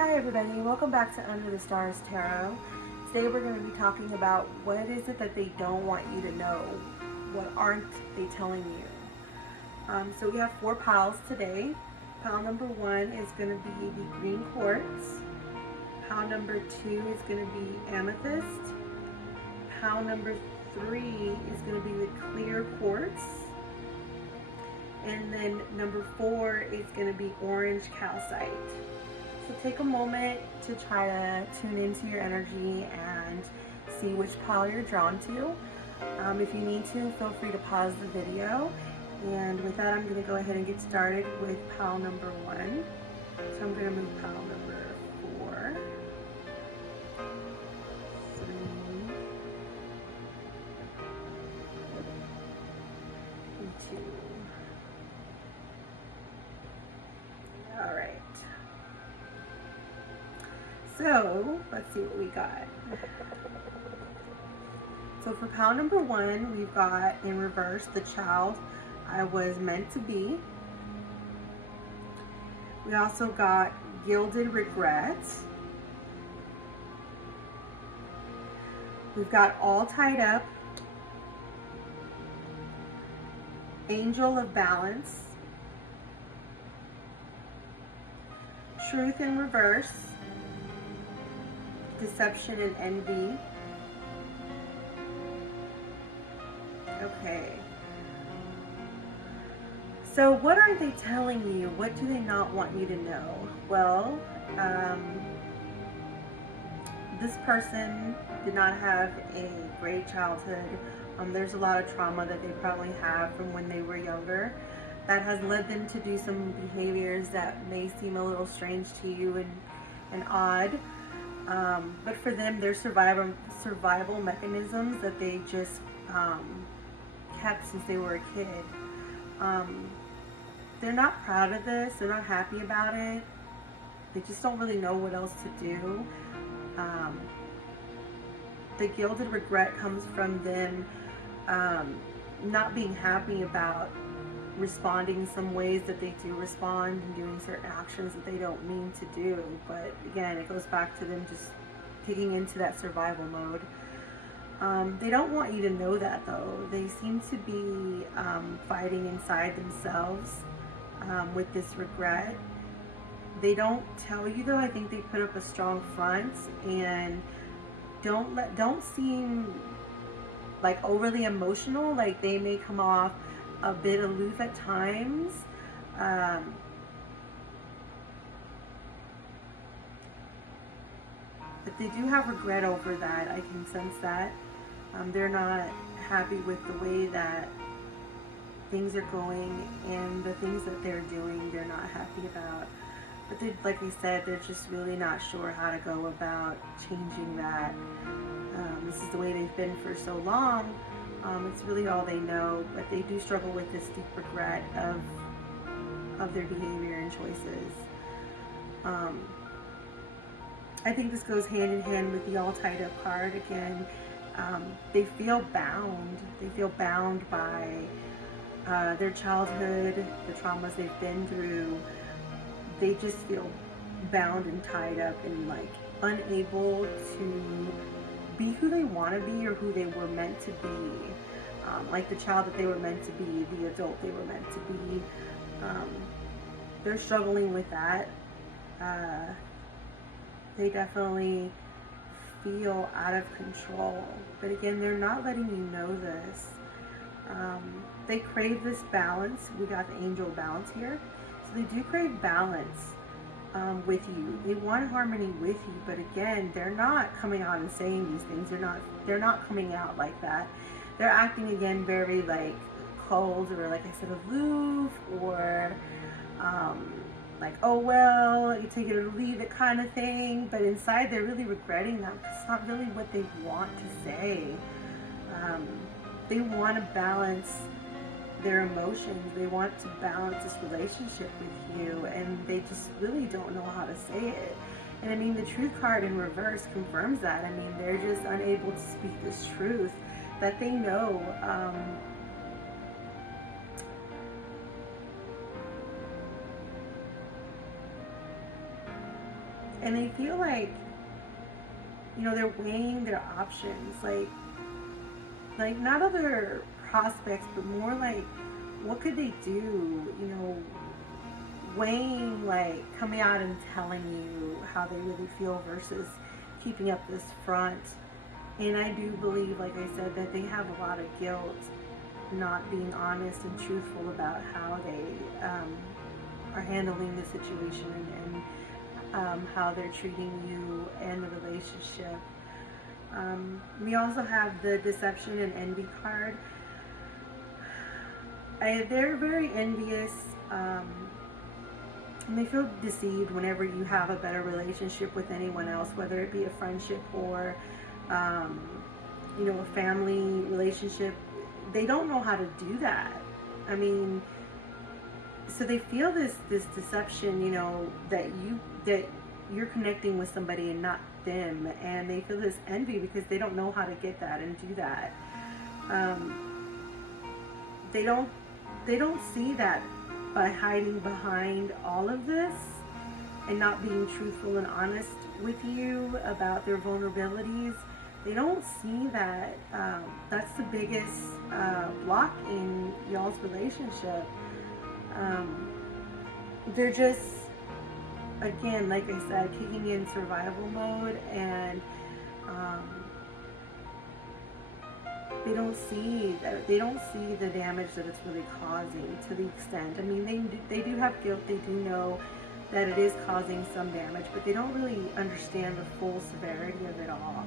Hi everybody, welcome back to Under the Stars Tarot. Today we're going to be talking about what is it that they don't want you to know? What aren't they telling you? So we have 4 piles today. Pile number 1 is going to be the green quartz. Pile number 2 is going to be amethyst. Pile number 3 is going to be the clear quartz. And then number 4 is going to be orange calcite. So take a moment to try to tune into your energy and see which pile you're drawn to. If you need to, feel free to pause the video. And with that, I'm going to go ahead and get started with pile number 1. So I'm going to move pile number 4, 3, and 2. All right. So let's see what we got. So for pile number 1, we've got in reverse the child I was meant to be. We also got gilded regrets. We've got all tied up, angel of balance, truth in reverse, deception and envy. Okay. So what are they telling you? What do they not want you to know? Well, this person did not have a great childhood. There's a lot of trauma that they probably have from when they were younger that has led them to do some behaviors that may seem a little strange to you and odd. But for them, they're survival mechanisms that they just kept since they were a kid. They're not proud of this. They're not happy about it. They just don't really know what else to do. The gilded regret comes from them not being happy about responding some ways that they do respond and doing certain actions that they don't mean to do. But again, it goes back to them just kicking into that survival mode. They don't want you to know that though. They seem to be fighting inside themselves with this regret. They don't tell you though. I think they put up a strong front and don't seem like overly emotional. Like they may come off a bit aloof at times. But they do have regret over that. I can sense that. They're not happy with the way that things are going and the things that they're doing they're not happy about. But they, like I said, they're just really not sure how to go about changing that. This is the way they've been for so long. It's really all they know, but they do struggle with this deep regret of their behavior and choices. I think this goes hand in hand with the all tied up card again. They feel bound. They feel bound by their childhood, the traumas they've been through. They just feel bound and tied up and like unable to be who they want to be or who they were meant to be. Like the child that they were meant to be, the adult they were meant to be. They're struggling with that. They definitely feel out of control. But again, they're not letting you know this. They crave this balance. We got the angel balance here. So they do crave balance with you. They want harmony with you, but again, they're not coming out and saying these things. They're not coming out like that. They're acting again very like cold or like I said, aloof or like, oh well, you take it or leave it kind of thing. But inside they're really regretting that because it's not really what they want to say. They want to balance their emotions. They want to balance this relationship with you, and they just really don't know how to say it. And I mean, the truth card in reverse confirms that. I mean, they're just unable to speak this truth that they know. And they feel like, they're weighing their options, like not other prospects, but more like, what could they do, weighing, like, coming out and telling you how they really feel versus keeping up this front. And I do believe, like I said, that they have a lot of guilt not being honest and truthful about how they are handling the situation, and how they're treating you and the relationship. We also have the deception and envy card. They're very envious, and they feel deceived whenever you have a better relationship with anyone else, whether it be a friendship or a family relationship. They don't know how to do that. I mean, so they feel this deception, that you're connecting with somebody and not them, and they feel this envy because they don't know how to get that and do that. They don't see that by hiding behind all of this and not being truthful and honest with you about their vulnerabilities. They don't see that that's the biggest block in y'all's relationship. They're just, again, like I said, kicking in survival mode, and they don't see the damage that it's really causing to the extent. I mean, they do have guilt. They do know that it is causing some damage, but they don't really understand the full severity of it all.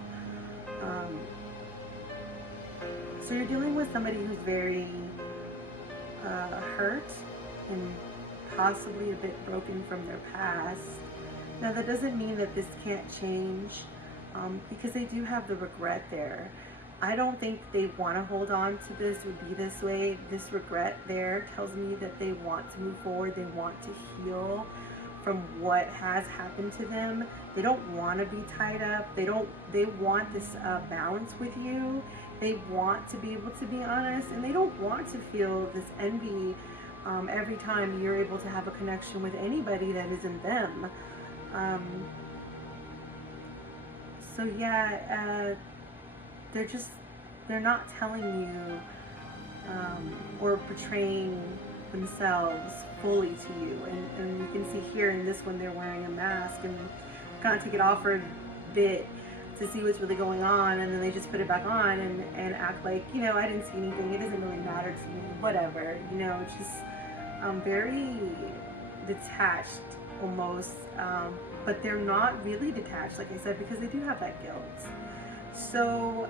So you're dealing with somebody who's very hurt and possibly a bit broken from their past. Now, that doesn't mean that this can't change, because they do have the regret there. I don't think they want to hold on to this or be this way. This regret there tells me that they want to move forward. They want to heal from what has happened to them. They don't want to be tied up. They want this balance with you. They want to be able to be honest, and they don't want to feel this envy every time you're able to have a connection with anybody that isn't them. So yeah, they're not telling you or portraying themselves fully to you, and you can see here in this one they're wearing a mask and kind of take it off for a bit to see what's really going on, and then they just put it back on and act like, I didn't see anything, it doesn't really matter to me, whatever, it's just very detached almost, but they're not really detached, like I said, because they do have that guilt. So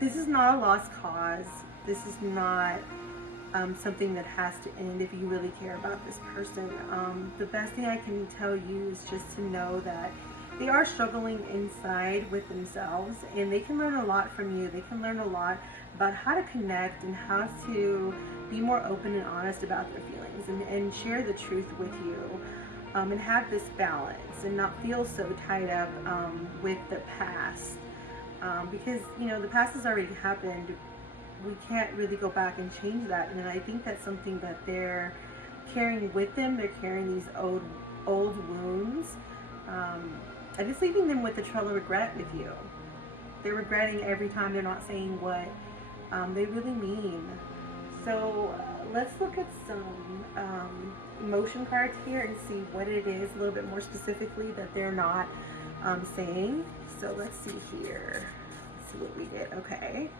this is not a lost cause. This is not something that has to end if you really care about this person. The best thing I can tell you is just to know that they are struggling inside with themselves, and they can learn a lot from you. They can learn a lot about how to connect and how to be more open and honest about their feelings, and share the truth with you, and have this balance and not feel so tied up with the past, because the past has already happened. We can't really go back and change that, and I think that's something that they're carrying with them. They're carrying these old wounds, and it's leaving them with a trail of regret with you. They're regretting every time they're not saying what they really mean. So let's look at some emotion cards here and see what it is a little bit more specifically that they're not saying. So let's see here. Let's see what we get. Okay.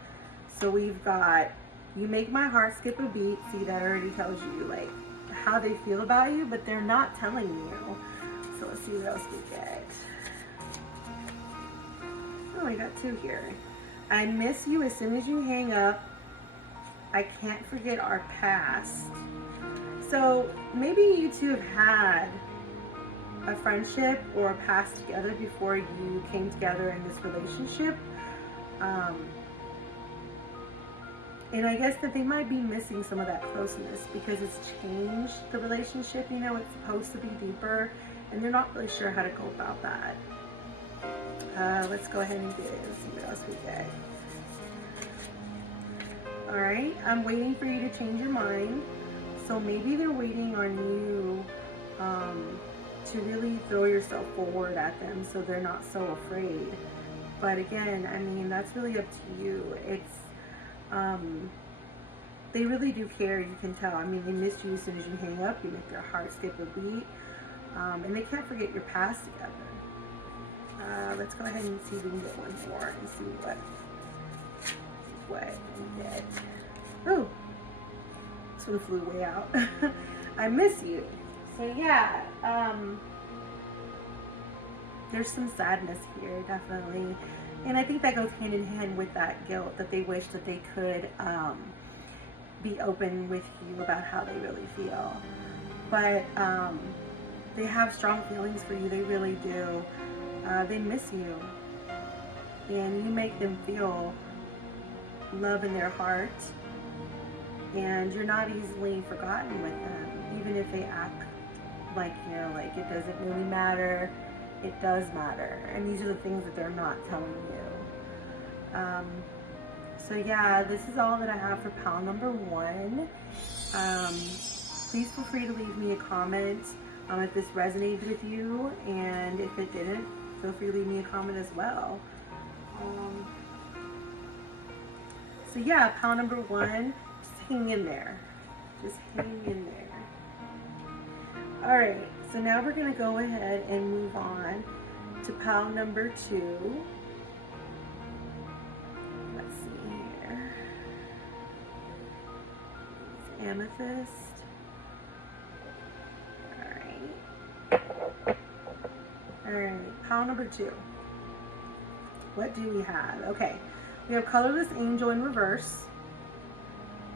So we've got, you make my heart skip a beat. See, that already tells you like how they feel about you, but they're not telling you. So let's see what else we get. Oh, we got two here. I miss you as soon as you hang up. I can't forget our past. So maybe you two have had a friendship or a past together before you came together in this relationship. And I guess that they might be missing some of that closeness because it's changed the relationship. It's supposed to be deeper, and they're not really sure how to go about that. Let's go ahead and see what else we get. All right, I'm waiting for you to change your mind. So maybe they're waiting on you to really throw yourself forward at them so they're not so afraid. But again, I mean, that's really up to you. It's, they really do care, you can tell. I mean, they miss you as soon as you hang up. You make their heart skip a beat. And they can't forget your past together. Let's go ahead and see if we can get one more and see what we get. Oh, this one flew way out. I miss you. So yeah, there's some sadness here, definitely. And I think that goes hand in hand with that guilt, that they wish that they could be open with you about how they really feel. But they have strong feelings for you, they really do. They miss you. And you make them feel love in their heart. And you're not easily forgotten with them, even if they act like, you know, like it doesn't really matter. It does matter. And these are the things that they're not telling you. So yeah, this is all that I have for pile number 1. Please feel free to leave me a comment if this resonated with you, and if it didn't, feel free to leave me a comment as well. So yeah, pile number 1, just hang in there. Just hang in there. Alright, so now we're going to go ahead and move on to pile number 2. Let's see here. Amethyst. Alright, pile number 2. What do we have? Okay, we have Colorless Angel in reverse.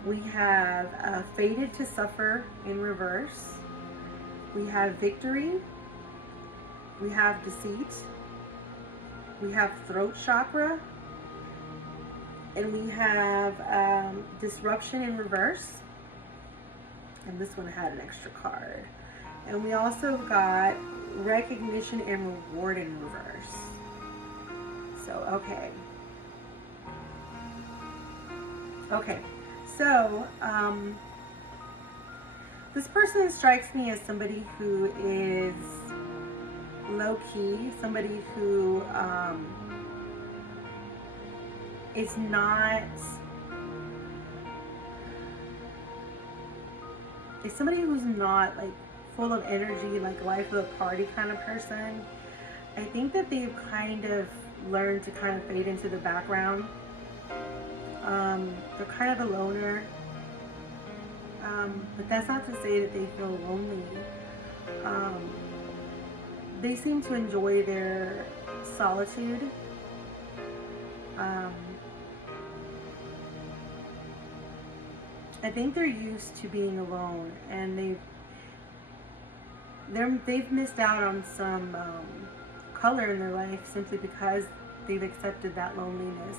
We have Fated to Suffer in reverse. We have Victory. We have Deceit. We have Throat Chakra. And we have Disruption in reverse. And this one had an extra card. And we also got Recognition and Reward in reverse. So, okay. Okay, so, this person strikes me as somebody who is low-key, somebody who is not, is somebody who's not like full of energy, like life of the party kind of person. I think that they've kind of learned to kind of fade into the background. They're kind of a loner. But that's not to say that they feel lonely. They seem to enjoy their solitude. I think they're used to being alone, and they've missed out on some color in their life simply because they've accepted that loneliness.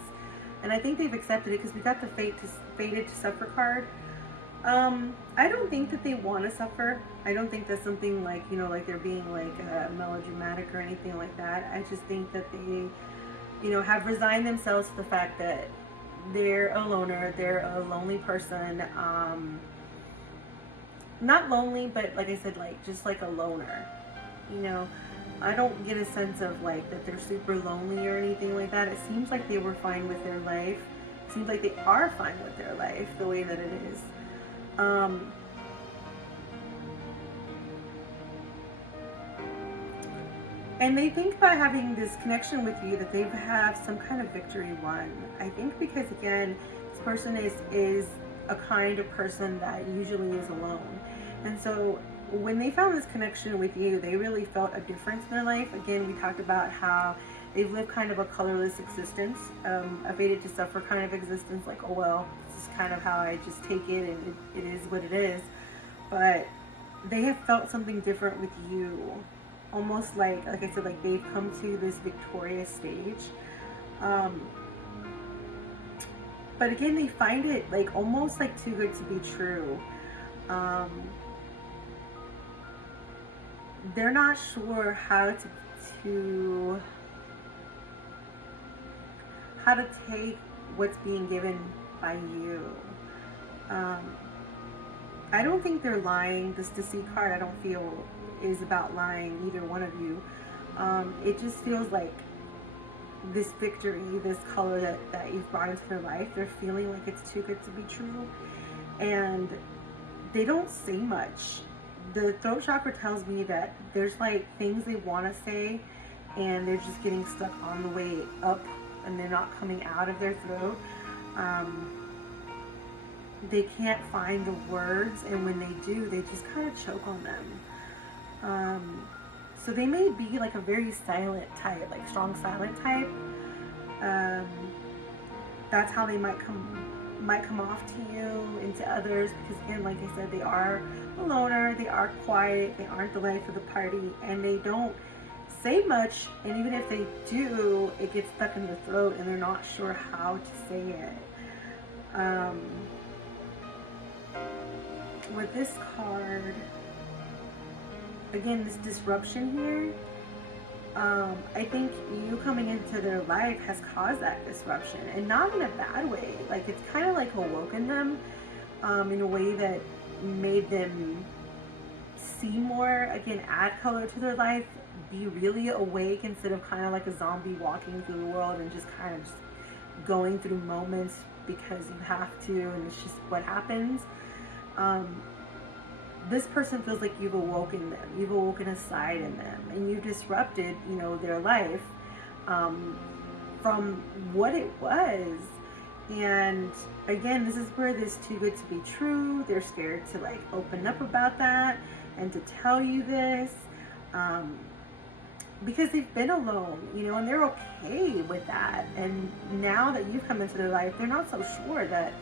And I think they've accepted it because we got the Fated to Suffer card. I don't think that they want to suffer. I don't think that's something like, you know, like they're being like melodramatic or anything like that. I just think that they, you know, have resigned themselves to the fact that they're a loner, they're a lonely person. Not lonely, but like I said, like just like a loner. You know, I don't get a sense of like that they're super lonely or anything like that. It seems like they were fine with their life. It seems like they are fine with their life the way that it is. And they think by having this connection with you that they have some kind of victory won. I think because again, this person is a kind of person that usually is alone. And so when they found this connection with you, they really felt a difference in their life. Again, we talked about how they've lived kind of a colorless existence, a Fated to Suffer kind of existence, like, oh well, this is kind of how I just take it and it is what it is. But they have felt something different with you. Almost like I said, like they've come to this victorious stage. But again, they find it like almost like too good to be true. They're not sure how to take what's being given by you. I don't think they're lying. This Deceit card, I don't feel is about lying, either one of you. It just feels like this victory, this color that you've brought into their life, they're feeling like it's too good to be true. And they don't say much. The throat chakra tells me that there's like things they want to say and they're just getting stuck on the way up and they're not coming out of their throat. They can't find the words, and when they do, they just kind of choke on them. So they may be like a very silent type, like strong silent type. That's how they might come off to you and to others, because again, like I said, they are a loner, they are quiet, they aren't the life of the party, and they don't say much, and even if they do, it gets stuck in their throat and they're not sure how to say it. With this card, again, this disruption here, I think you coming into their life has caused that disruption, and not in a bad way. Like, it's kind of like awoken them in a way that made them see more, again, add color to their life, be really awake instead of kind of like a zombie walking through the world and just kind of just going through moments because you have to, and it's just what happens. This person feels like you've awoken them, you've awoken a side in them, and you've disrupted, you know, their life from what it was. And again, this is where this too good to be true. They're scared to like open up about that and to tell you this because they've been alone, you know, and they're okay with that. And now that you've come into their life, they're not so sure that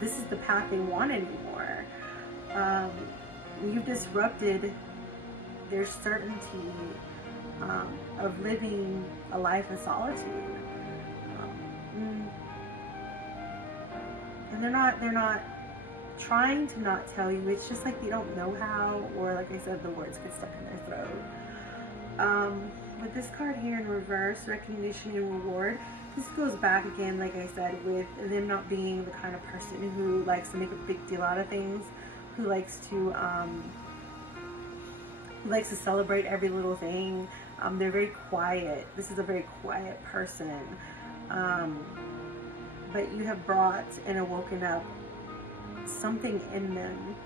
this is the path they want anymore. You've disrupted their certainty of living a life of solitude. And they're not trying to not tell you. It's just like they don't know how, or like I said, the words get stuck in their throat. With this card here in reverse, recognition and reward, this goes back again, like I said, with them not being the kind of person who likes to make a big deal out of things, who likes to celebrate every little thing. They're very quiet. This is a very quiet person. But you have brought and awoken up something in them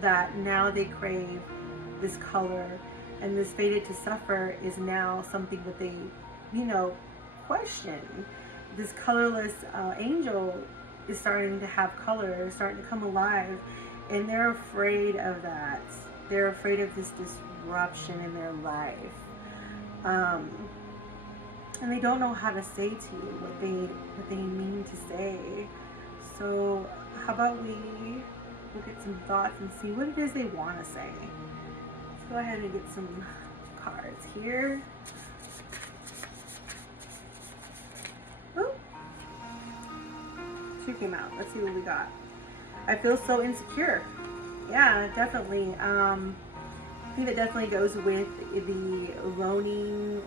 that now they crave this color, and this fated to suffer is now something that they, you know, question. This colorless angel is starting to have color, starting to come alive, and they're afraid of that. They're afraid of this disruption in their life. And they don't know how to say to you what they mean to say. So how about we look at some thoughts and see what it is they want to say. Let's go ahead and get some cards here. Oh, two came out. Let's see what we got. I feel so insecure. Yeah, definitely. I think that definitely goes with the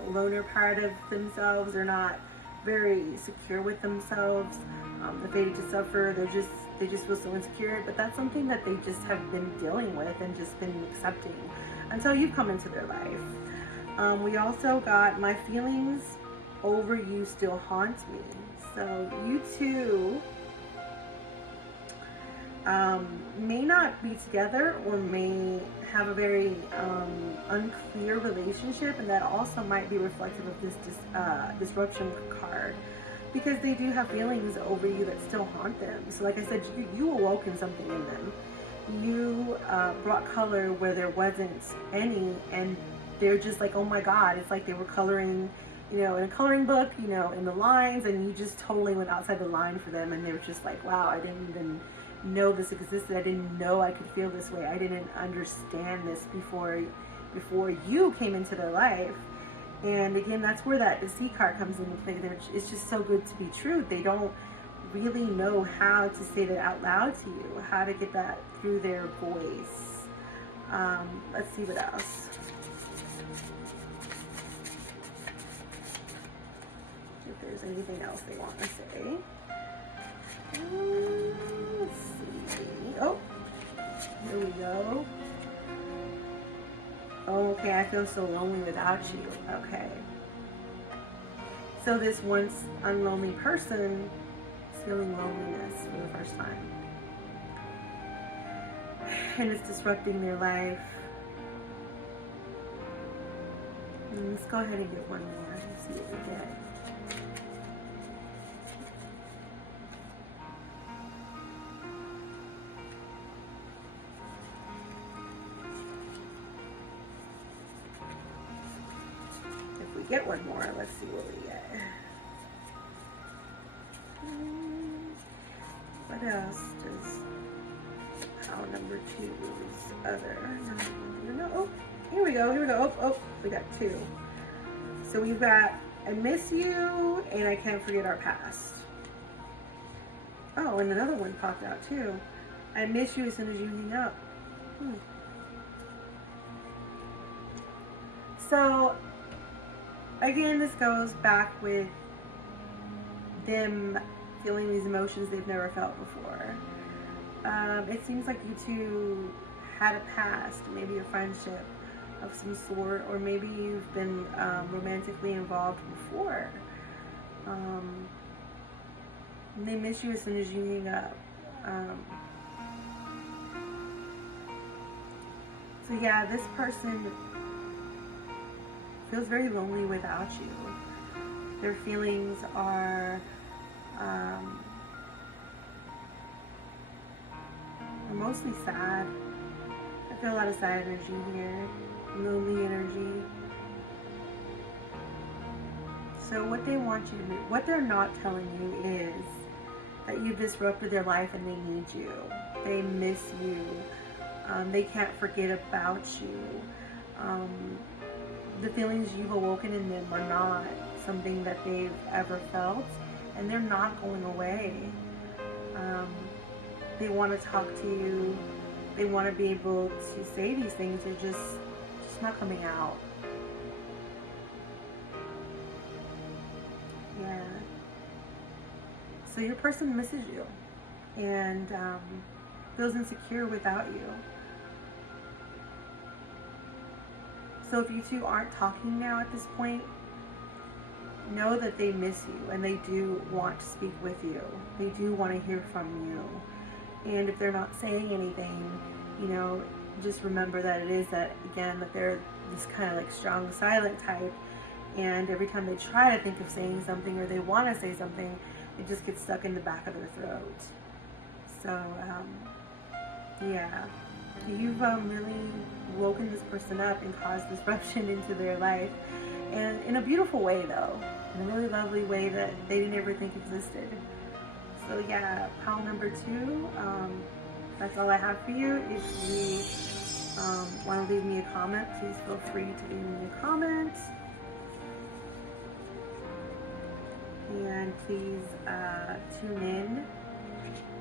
loner part of themselves. They're not very secure with themselves. The fated to suffer, they just feel so insecure, but that's something that they just have been dealing with and just been accepting until you've come into their life. We also got my feelings over you still haunt me. So you two may not be together or may have a very unclear relationship, and that also might be reflective of this disruption card, because they do have feelings over you that still haunt them. So like I said, you awoken something in them. You brought color where there wasn't any, and they're just like, oh my God, it's like they were coloring, you know, in a coloring book, you know, in the lines, and you just totally went outside the line for them, and they were just like, wow, I didn't even know this existed. I didn't know I could feel this way. I didn't understand this before you came into their life. And again, that's where that C card comes into play. It's just so good to be true. They don't really know how to say that out loud to you, how to get that through their voice. Let's see what else. If there's anything else they want to say. Let's see. Oh, here we go. Oh, okay, I feel so lonely without you. Okay. So this once unlonely person is feeling loneliness for the first time. And it's disrupting their life. And let's go ahead and get one more and see what we get. If we get one more, let's see what we get. What else does pile number 2's other? No, oh, here we go. Oh, we got 2. So we've got I miss you and I can't forget our past. Oh, and another one popped out too. I miss you as soon as you hang up. So again, this goes back with them feeling these emotions they've never felt before. It seems like you two had a past, maybe a friendship of some sort, or maybe you've been romantically involved before. And they miss you as soon as you hang up. So yeah, this person feels very lonely without you. Their feelings are mostly sad. I feel a lot of sad energy here, lonely energy. So what they want you to do, what they're not telling you is that you've disrupted their life and they need you. They miss you. They can't forget about you. The feelings you've awoken in them are not something that they've ever felt, and they're not going away. They want to talk to you. They want to be able to say these things. They're just not coming out. Yeah. So your person misses you and feels insecure without you. So if you two aren't talking now at this point, know that they miss you and they do want to speak with you. They do want to hear from you. And if they're not saying anything, you know, just remember that it is that, again, that they're this kind of like strong silent type. And every time they try to think of saying something or they want to say something, it just gets stuck in the back of their throat. So, yeah. You've really woken this person up and caused disruption into their life. And in a beautiful way, though. In a really lovely way that they didn't ever think existed. So yeah, pile number 2, that's all I have for you. If you want to leave me a comment, please feel free to leave me a comment. And please tune in,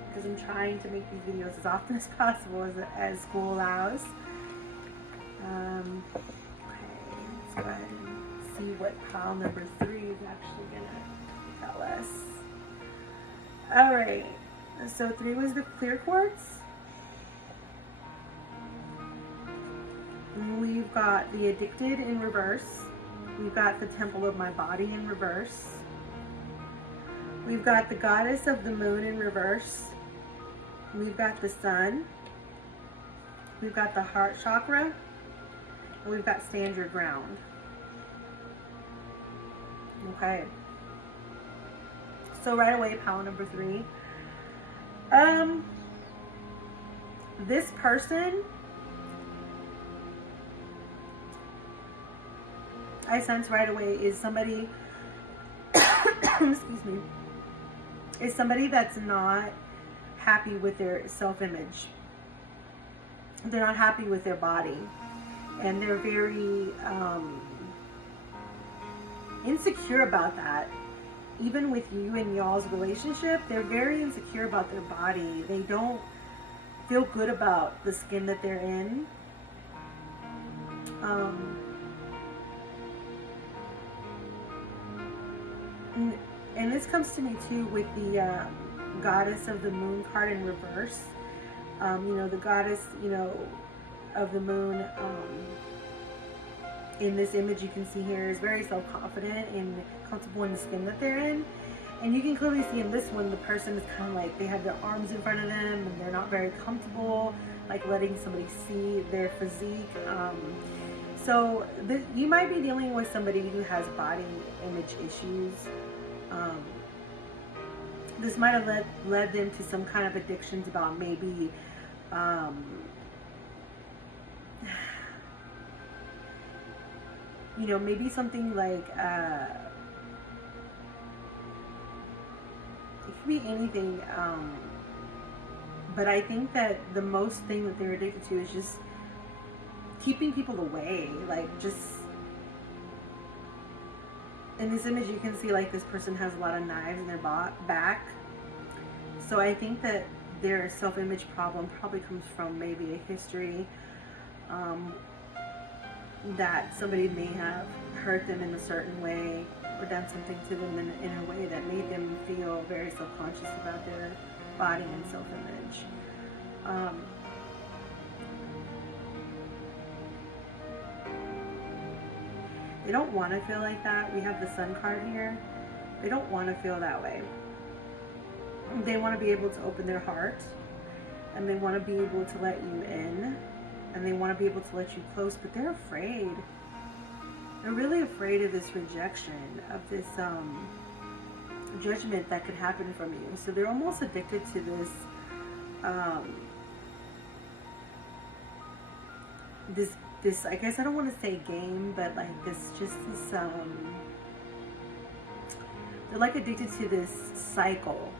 because I'm trying to make these videos as often as possible as school allows. Okay, let's go ahead and see what pile number 3 is actually going to tell us. Alright, so 3 was the clear quartz. And we've got the addicted in reverse. We've got the temple of my body in reverse. We've got the goddess of the moon in reverse. We've got the sun. We've got the heart chakra. And we've got stand your ground. Okay. So right away, pile number 3. This person, I sense right away, is somebody, excuse me, is somebody that's not happy with their self-image. They're not happy with their body. And they're very insecure about that. Even with you and y'all's relationship, they're very insecure about their body. They don't feel good about the skin that they're in. And this comes to me too with the goddess of the moon card in reverse. You know, the goddess, you know, of the moon in this image you can see here is very self-confident and comfortable in the skin that they're in. And you can clearly see in this one, the person is kind of like, they have their arms in front of them and they're not very comfortable, like letting somebody see their physique. So you might be dealing with somebody who has body image issues. This might have led them to some kind of addictions about maybe you know, maybe something like it could be anything, but I think that the most thing that they're addicted to is just keeping people away. Like, just in this image you can see like this person has a lot of knives in their back. So I think that their self-image problem probably comes from maybe a history that somebody may have hurt them in a certain way or done something to them in a way that made them feel very self-conscious about their body and self-image. They don't want to feel like that. We have the Sun card here. They don't want to feel that way. They want to be able to open their heart, and they want to be able to let you in, and they want to be able to let you close, but they're afraid. They're really afraid of this rejection, of this judgment that could happen from you. So they're almost addicted to this this I guess I don't want to say game, but like this they're like addicted to this cycle,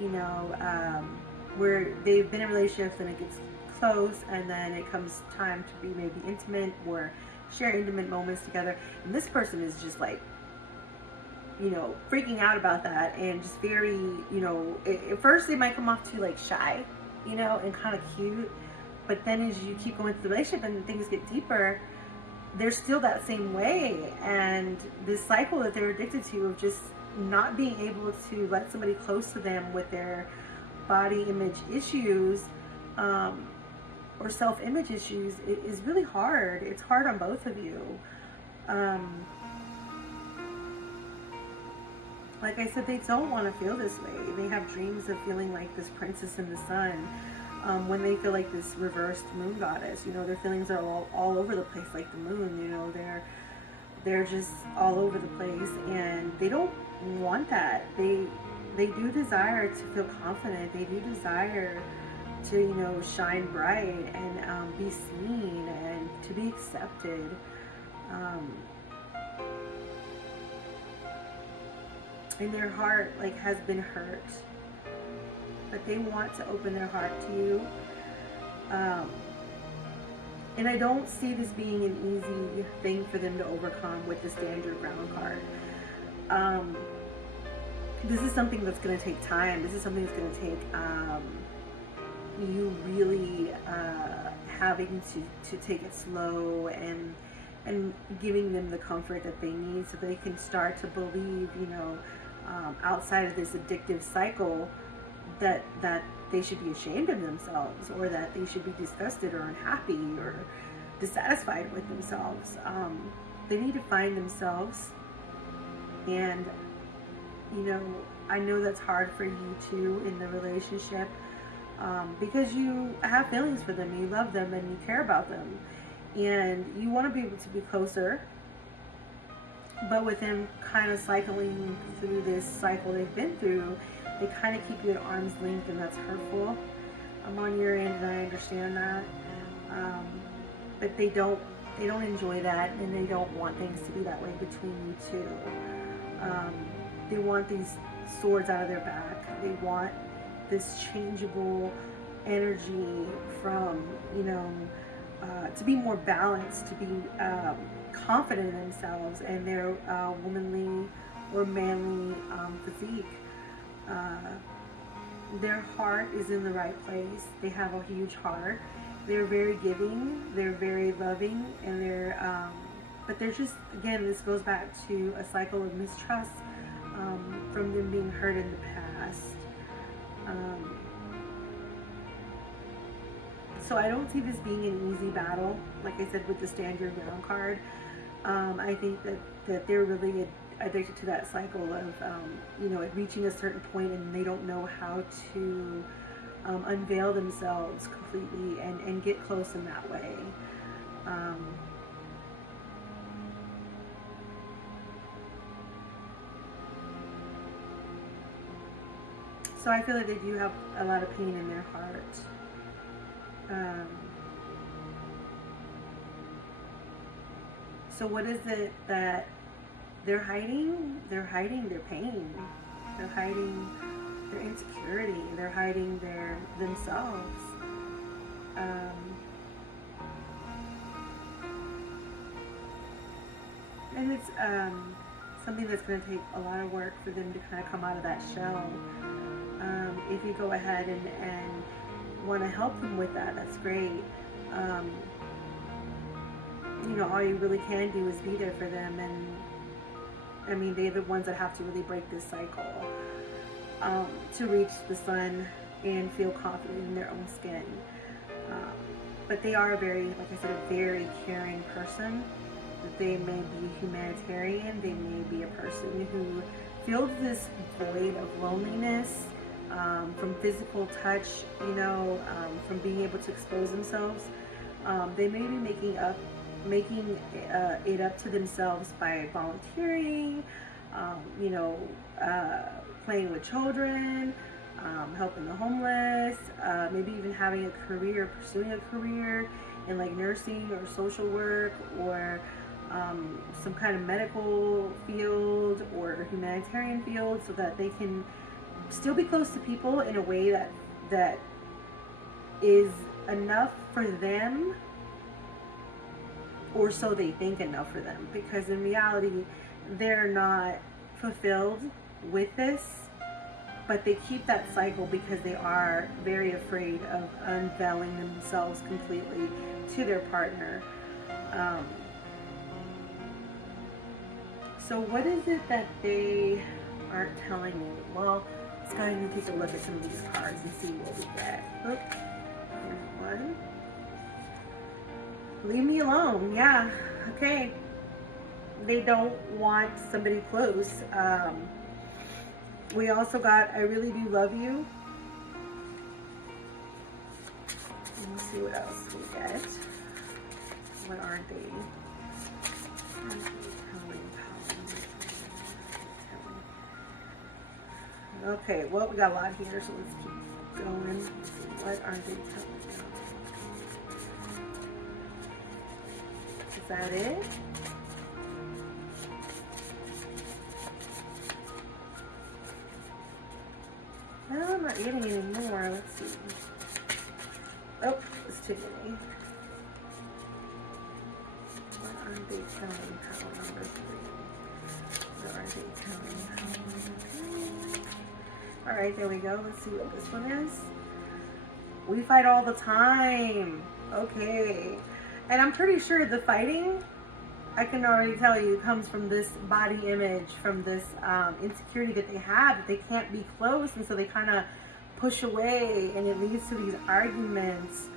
you know, where they've been in relationships and it gets close, and then it comes time to be maybe intimate or share intimate moments together, and this person is just like, you know, freaking out about that, and just very, you know, at first they might come off too like shy, you know, and kind of cute, but then as you keep going through the relationship and things get deeper, they're still that same way. And this cycle that they're addicted to of just not being able to let somebody close to them with their body image issues or self-image issues is really hard. It's hard on both of you. Like I said, they don't want to feel this way. They have dreams of feeling like this princess in the sun. When they feel like this reversed moon goddess, you know, their feelings are all over the place like the moon, you know, they're just all over the place, and they don't want that. They do desire to feel confident. They do desire to, you know, shine bright and be seen and to be accepted. And their heart like has been hurt, but they want to open their heart to you. And I don't see this being an easy thing for them to overcome with the Stand Your Ground card. This is something that's going to take time. This is something that's going to take you really having to take it slow and giving them the comfort that they need so they can start to believe, you know, outside of this addictive cycle, that they should be ashamed of themselves, or that they should be disgusted or unhappy or dissatisfied with themselves. They need to find themselves, and you know, I know that's hard for you too in the relationship, because you have feelings for them, you love them, and you care about them, and you want to be able to be closer. But with them kind of cycling through this cycle they've been through, they kind of keep you at arm's length, and that's hurtful. I'm on your end, and I understand that. But they don't enjoy that, and they don't want things to be that way between you two. They want these swords out of their back. They want this changeable energy from, you know, to be more balanced, to be confident in themselves and their womanly or manly physique. Their heart is in the right place. They have a huge heart. They're very giving. They're very loving, and they're but they're just, again, this goes back to a cycle of mistrust from them being hurt in the past. So I don't see this being an easy battle. Like I said, with the stand your ground card, I think that they're really addicted to that cycle of, you know, reaching a certain point and they don't know how to unveil themselves completely and get close in that way. So I feel like they do have a lot of pain in their heart. So what is it that they're hiding? They're hiding their pain. They're hiding their insecurity. They're hiding themselves. And it's something that's going to take a lot of work for them to kind of come out of that shell. If you go ahead and want to help them with that, that's great. You know, all you really can do is be there for them, and I mean, they're the ones that have to really break this cycle to reach the sun and feel confident in their own skin. But they are very, like I said, a very caring person. They may be humanitarian. They may be a person who feels this void of loneliness from physical touch, you know, from being able to expose themselves. They may be making it up to themselves by volunteering, you know, playing with children, helping the homeless, maybe even having a career, pursuing a career in like nursing or social work or some kind of medical field or humanitarian field, so that they can still be close to people in a way that is enough for them, or so they think enough for them, because in reality they're not fulfilled with this, but they keep that cycle because they are very afraid of unveiling themselves completely to their partner. So what is it that they aren't telling you? Well, let's go ahead and take a look at some of these cards and see what we get. Oops. Here's one. Leave me alone. Yeah. Okay. They don't want somebody close. We also got I really do love you. Let's see what else we get. What aren't they? Okay, well, we got a lot here, so let's keep going. Let's see, what aren't they telling us? Is that it? No, I'm not getting any more. Let's see. Oh, it's too many. What aren't they telling power number 3? What aren't they telling power number 3? Alright, there we go. Let's see what this one is. We fight all the time. Okay. And I'm pretty sure the fighting, I can already tell you, comes from this body image, from this insecurity that they have, that they can't be close, and so they kind of push away, and it leads to these arguments.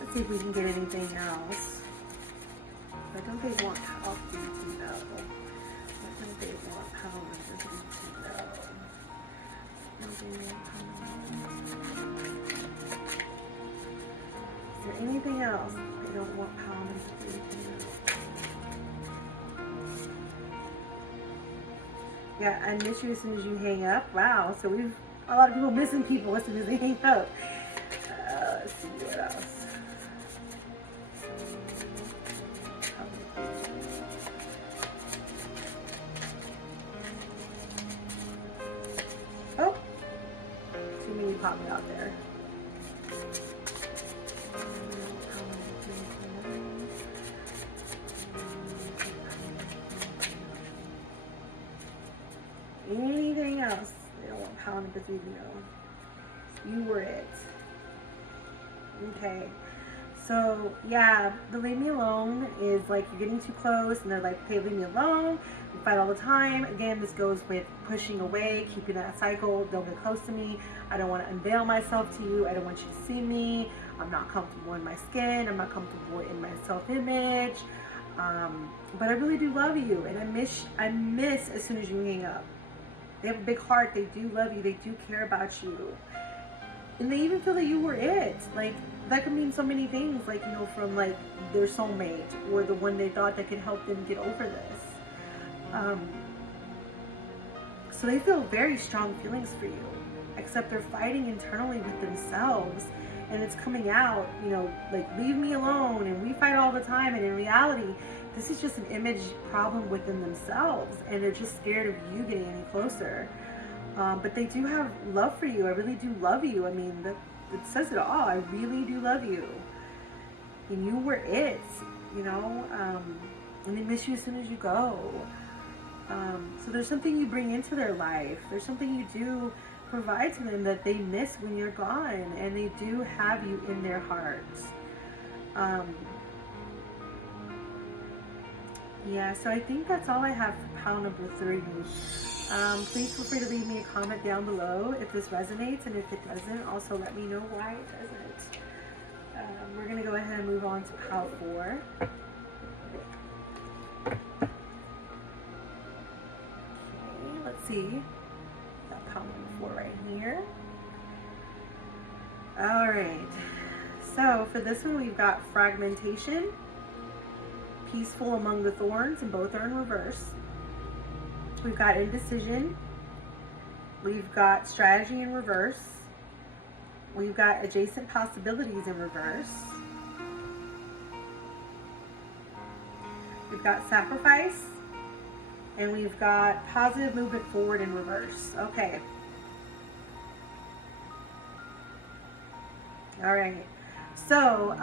Let's see if we can get anything else. I don't they want help you to know. I don't they want power for you to know. Is there anything else they don't want power for you to know? Yeah, I miss you as soon as you hang up. Wow, so we've a lot of people missing people as soon as they hang up. Let's see what else. Oh, too many popped out there. Anything else? They don't want power number 3 to know. You were it. Okay. So yeah, the leave me alone is like you're getting too close and they're like, okay, leave me alone. We fight all the time. Again, this goes with pushing away, keeping that cycle. Don't get close to me. I don't want to unveil myself to you. I don't want you to see me. I'm not comfortable in my skin. I'm not comfortable in my self-image. But I really do love you, and I miss as soon as you hang up. They have a big heart. They do love you. They do care about you. And they even feel that you were it. Like, that could mean so many things, like, you know, from like their soulmate or the one they thought that could help them get over this. So they feel very strong feelings for you, except they're fighting internally with themselves, and it's coming out, you know, like, leave me alone, and we fight all the time, and in reality, this is just an image problem within themselves, and they're just scared of you getting any closer. But they do have love for you. I really do love you. I mean, it says it all. I really do love you. And you were it, you know, and they miss you as soon as you go. So there's something you bring into their life. There's something you do provide to them that they miss when you're gone. And they do have you in their hearts. Yeah, so I think that's all I have for pile number 3. Please feel free to leave me a comment down below if this resonates, and if it doesn't, also let me know why it doesn't. We're going to go ahead and move on to pile 4. Okay, let's see. Got pile number 4 right here. Alright, so for this one we've got fragmentation, peaceful among the thorns, and both are in reverse. We've got indecision. We've got strategy in reverse. We've got adjacent possibilities in reverse. We've got sacrifice. And we've got positive movement forward in reverse. Okay. All right. So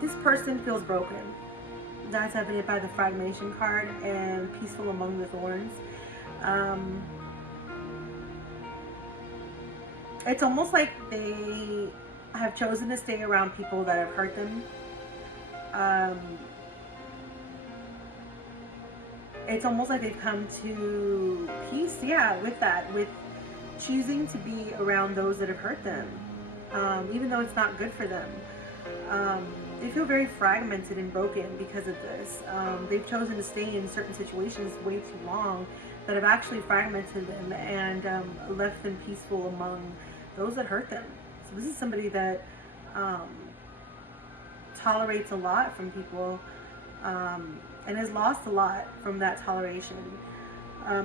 this person feels broken. That's evident by the fragmentation card and peaceful among the thorns. It's almost like they have chosen to stay around people that have hurt them. It's almost like they've come to peace, yeah, with that, with choosing to be around those that have hurt them, even though it's not good for them. They feel very fragmented and broken because of this. They've chosen to stay in certain situations way too long that have actually fragmented them and left them peaceful among those that hurt them. So this is somebody that tolerates a lot from people and has lost a lot from that toleration.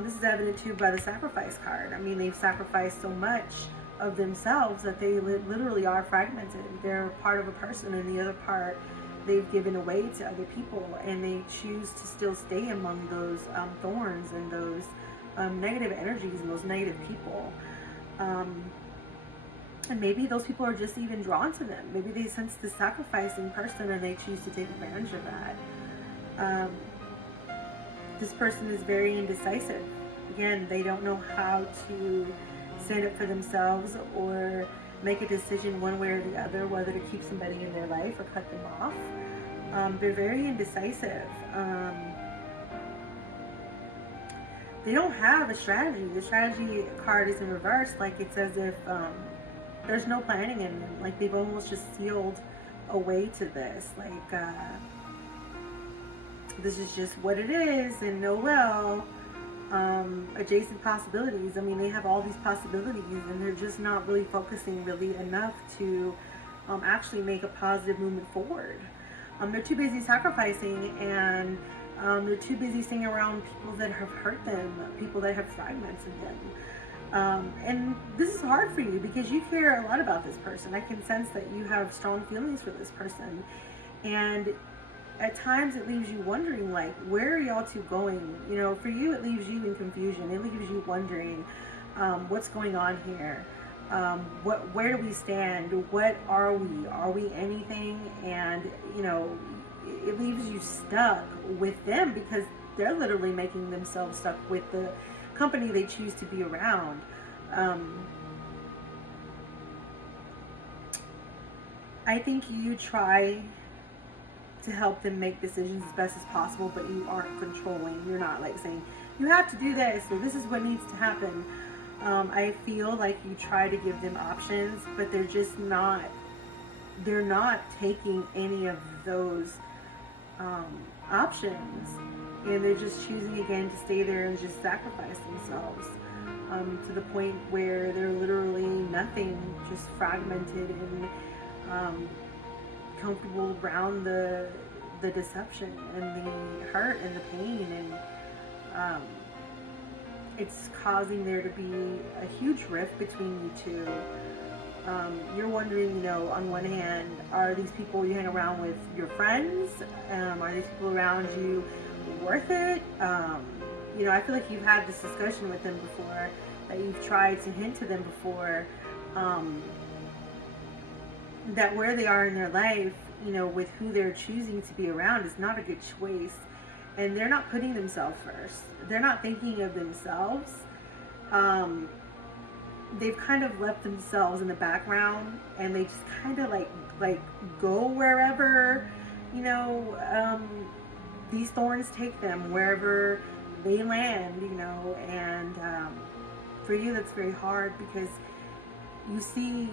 This is evident too by the sacrifice card. I mean, they've sacrificed so much of themselves that they literally are fragmented. They're part of a person, and the other part they've given away to other people, and they choose to still stay among those thorns and those negative energies and those negative people. And maybe those people are just even drawn to them. Maybe they sense the sacrificing person and they choose to take advantage of that. This person is very indecisive. Again, they don't know how to stand up for themselves or make a decision one way or the other, whether to keep somebody in their life or cut them off. They're very indecisive. They don't have a strategy. The strategy card is in reverse, like it's as if there's no planning in them. Like they've almost just sealed away to this. Like this is just what it is, and no well. Adjacent possibilities. I mean, they have all these possibilities, and they're just not really focusing really enough to actually make a positive movement forward. They're too busy sacrificing, and they're too busy staying around people that have hurt them, people that have fragmented them. And this is hard for you because you care a lot about this person. I can sense that you have strong feelings for this person, and at times it leaves you wondering, like, where are y'all two going? You know, for you it leaves you in confusion. It leaves you wondering what's going on here. Where do we stand? What are we? Are we anything? And you know, it leaves you stuck with them because they're literally making themselves stuck with the company they choose to be around. I think you try to help them make decisions as best as possible, but you aren't controlling. You're not like saying, you have to do this, so this is what needs to happen. I feel like you try to give them options, but they're just not, they're not taking any of those options. And they're just choosing again to stay there and just sacrifice themselves to the point where they're literally nothing, just fragmented and comfortable around the deception and the hurt and the pain, and it's causing there to be a huge rift between you two. You're wondering, you know, on one hand, are these people you hang around with your friends? Are these people around you worth it? You know, I feel like you've had this discussion with them before, that you've tried to hint to them before, that where they are in their life, you know, with who they're choosing to be around is not a good choice. And they're not putting themselves first. They're not thinking of themselves. They've kind of left themselves in the background, and they just kind of like go wherever, you know, these thorns take them, wherever they land, you know. And for you, that's very hard, because you see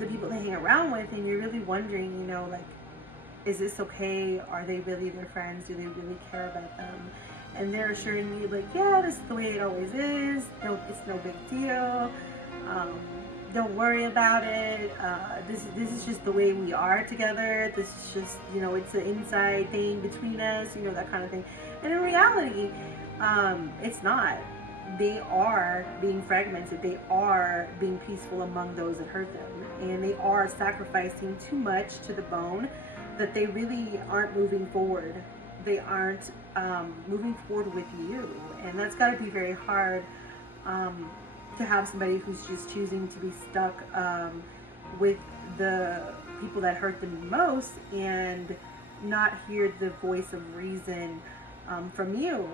the people they hang around with, and you're really wondering, you know, like, is this okay? Are they really their friends? Do they really care about them? And they're assuring you, like, yeah, this is the way it always is. No, it's no big deal. Don't worry about it. This is just the way we are together. This is just, you know, it's an inside thing between us, you know, that kind of thing. And in reality, it's not. They are being fragmented. They are being peaceful among those that hurt them. And they are sacrificing too much to the bone, that they really aren't moving forward. They aren't moving forward with you. And that's got to be very hard to have somebody who's just choosing to be stuck with the people that hurt them most, and not hear the voice of reason from you.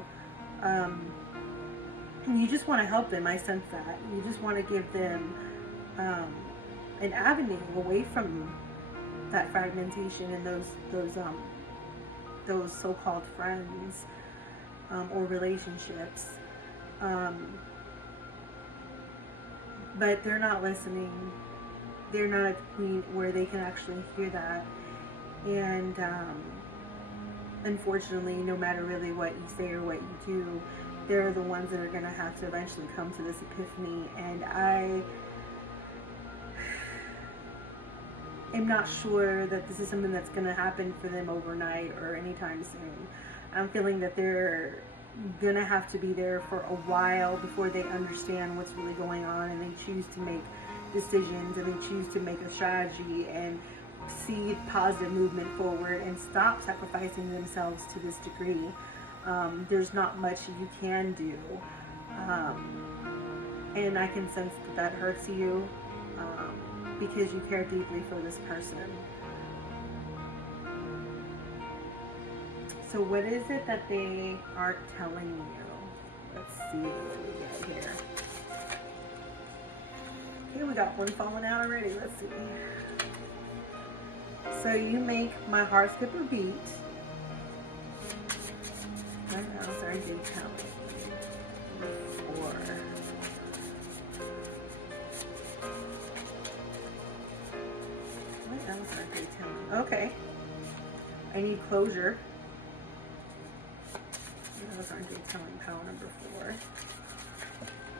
And you just want to help them. I sense that. You just want to give them an avenue away from that fragmentation and those so-called friends or relationships. But they're not listening. They're not at the point where they can actually hear that. And unfortunately, no matter really what you say or what you do, they're the ones that are going to have to eventually come to this epiphany. And I am not sure that this is something that's going to happen for them overnight or anytime soon. I'm feeling that they're going to have to be there for a while before they understand what's really going on, and they choose to make decisions, and they choose to make a strategy and see positive movement forward and stop sacrificing themselves to this degree. There's not much you can do, and I can sense that hurts you because you care deeply for this person. So what is it that they aren't telling you? Let's see what we get here. Okay, we got one falling out already. Let's see. So you make my heart skip a beat. What else are they telling me? 4. What else are they telling me? Okay. I need closure. What else aren't they telling pile number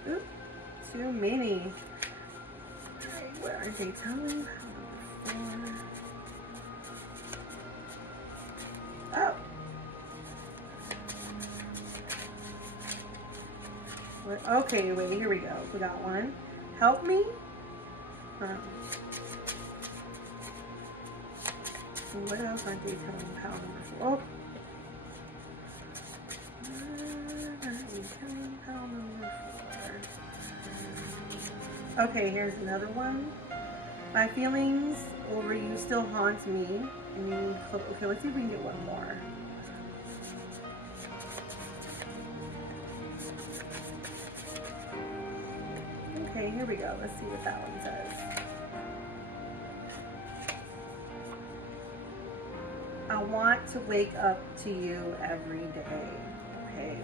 4? Oop, too many. What are they telling pile number 4? Oh. What? Okay, wait, here we go. We got one. Help me? What else aren't they telling pile number 4? Oh. Okay, here's another one. My feelings over you still haunt me. And you need, okay, let's see if we can get one more. Okay, here we go. Let's see what that one says. I want to wake up to you every day. Okay.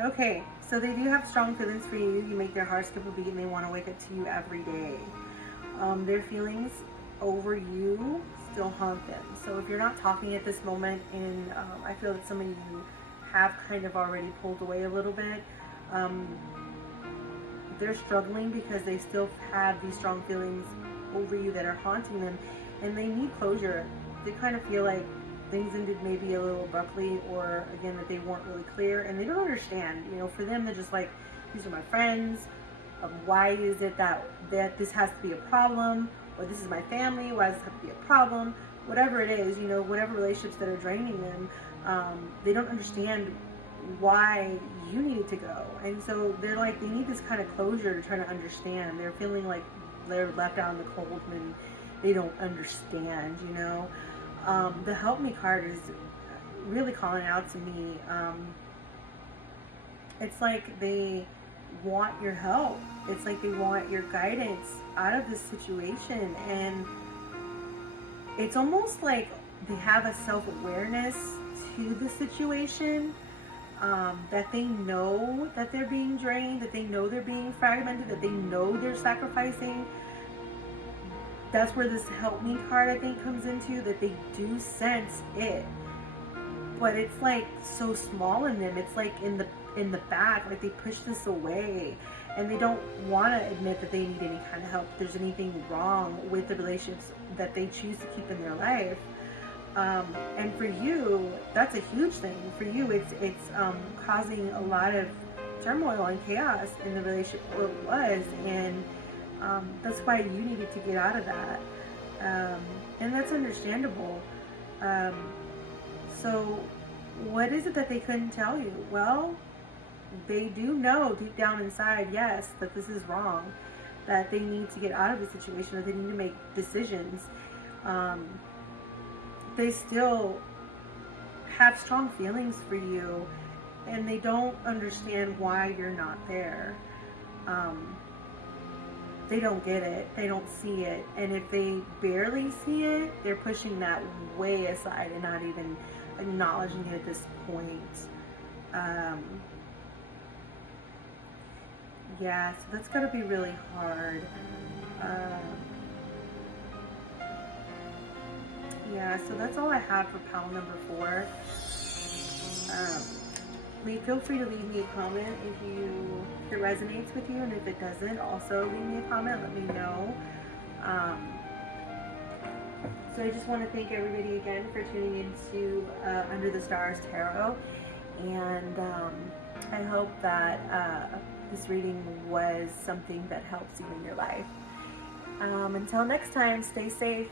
Okay, so they do have strong feelings for you. You make their heart skip a beat and they want to wake up to you every day. Their feelings over you still haunt them. So if you're not talking at this moment, and I feel that some of you have kind of already pulled away a little bit, they're struggling because they still have these strong feelings over you that are haunting them, and they need closure. They kind of feel like things ended maybe a little abruptly, or again that they weren't really clear, and they don't understand. You know, for them, they're just like, these are my friends. Why is it that this has to be a problem? Or this is my family. Why does this have to be a problem? Whatever it is, you know, whatever relationships that are draining them, they don't understand why you needed to go, and so they're like, they need this kind of closure to try to understand. They're feeling like they're left out in the cold and they don't understand, you know. The help me card is really calling out to me. It's like they want your help. It's like they want your guidance out of this situation, and it's almost like they have a self-awareness to the situation, that they know that they're being drained, that they know they're being fragmented, that they know they're sacrificing. That's where this help me card, I think, comes into, that they do sense it, but it's like so small in them. It's like in the back, like they push this away, and they don't want to admit that they need any kind of help, if there's anything wrong with the relationships that they choose to keep in their life. And for you, that's a huge thing. For you, it's causing a lot of turmoil and chaos in the relationship, or it was, and that's why you needed to get out of that, and that's understandable. So what is it that they couldn't tell you? Well, they do know deep down inside, yes, that this is wrong, that they need to get out of the situation, that they need to make decisions. They still have strong feelings for you, and they don't understand why you're not there. They don't get it. They don't see it. And if they barely see it, they're pushing that way aside and not even acknowledging it at this point. Yeah, so that's going to be really hard. Yeah, so that's all I have for pile number 4. Feel free to leave me a comment if it resonates with you, and if it doesn't, also leave me a comment, let me know. So I just want to thank everybody again for tuning into Under the Stars Tarot, and I hope that this reading was something that helps you in your life. Until next time, stay safe.